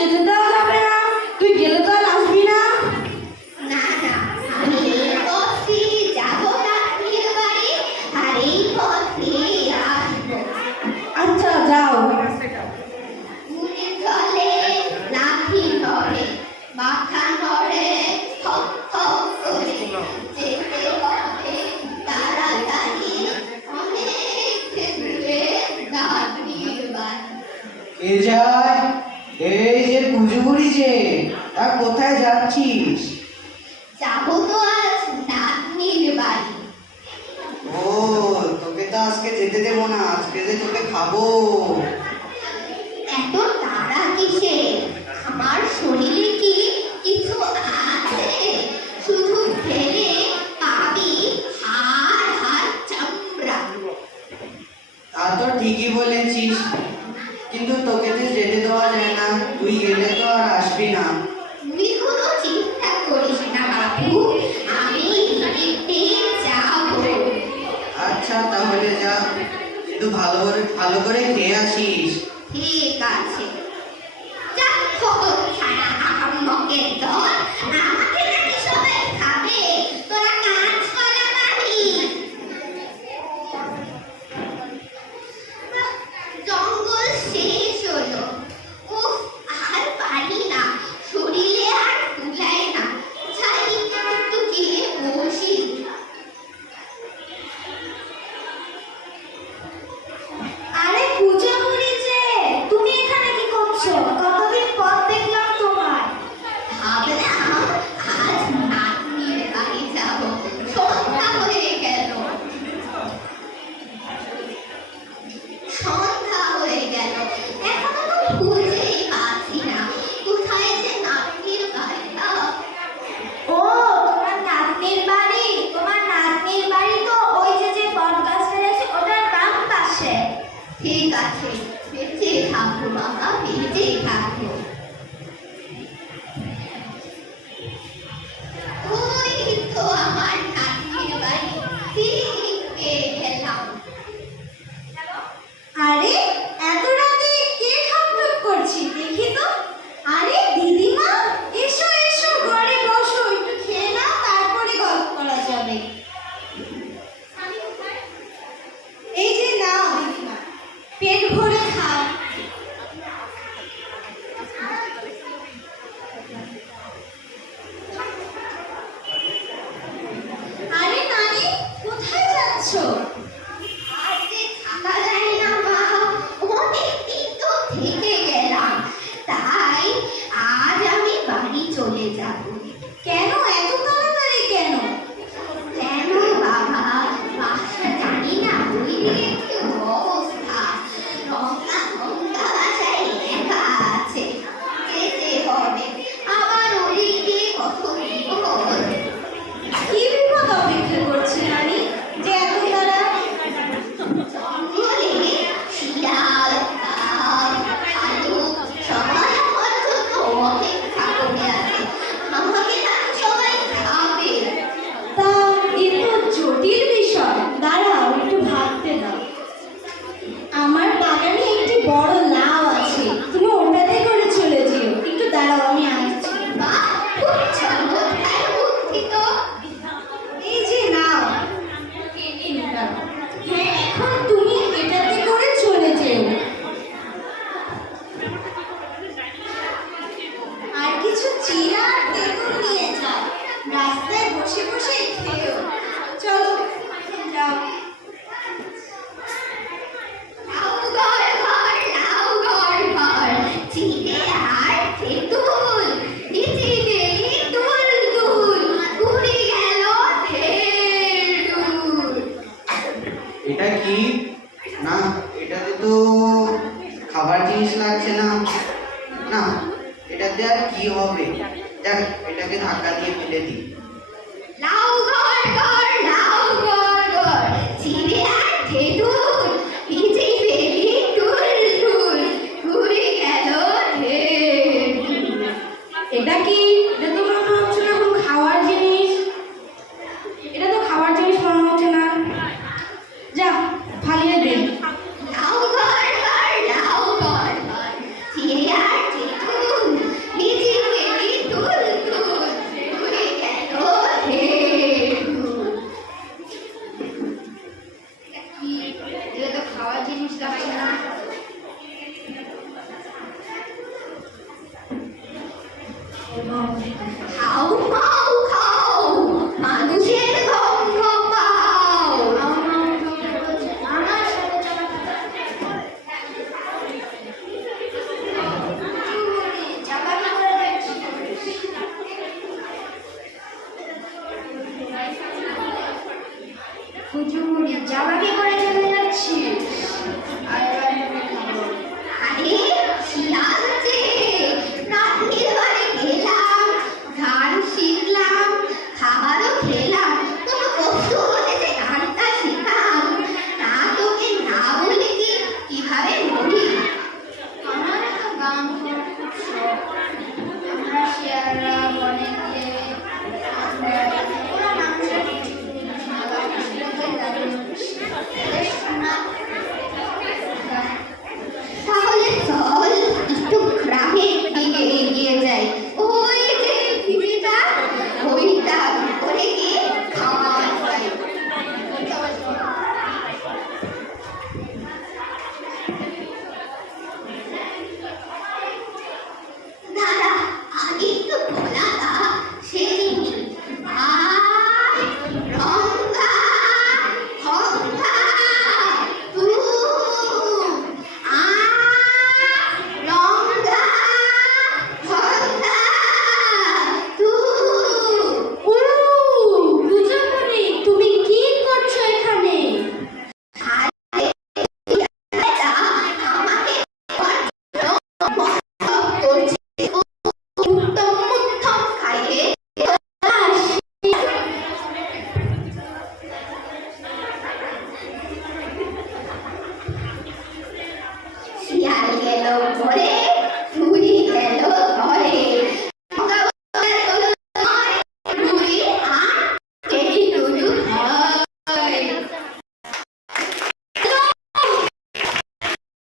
Hoca gıda দেবো না আজকে যে তোকে খাব। এত তারা কিসে? আমার শরীরে কি কিছু আছে? শুধু ফেলে পাবি আর আর চামড়া। তা তো ঠিকই বলেছিস কিন্তু তোকে যে যেতে দেওয়া যায় না। তুই গেলে তো আর আসবি না। ভালো করে ভালো করে খেয়ে আসিস। ঠিক আছে। যা কত খানা আমার মগের কেন? এত কেন? কেন বাবা? ভাষা জানি না তুই এটা কি? না, এটাতে তো খাবার জিনিস লাগছে না। না, এটাতে আর কি হবে? দেখ, এটাকে ধাক্কা দিয়ে ফেলে দিই। লাউ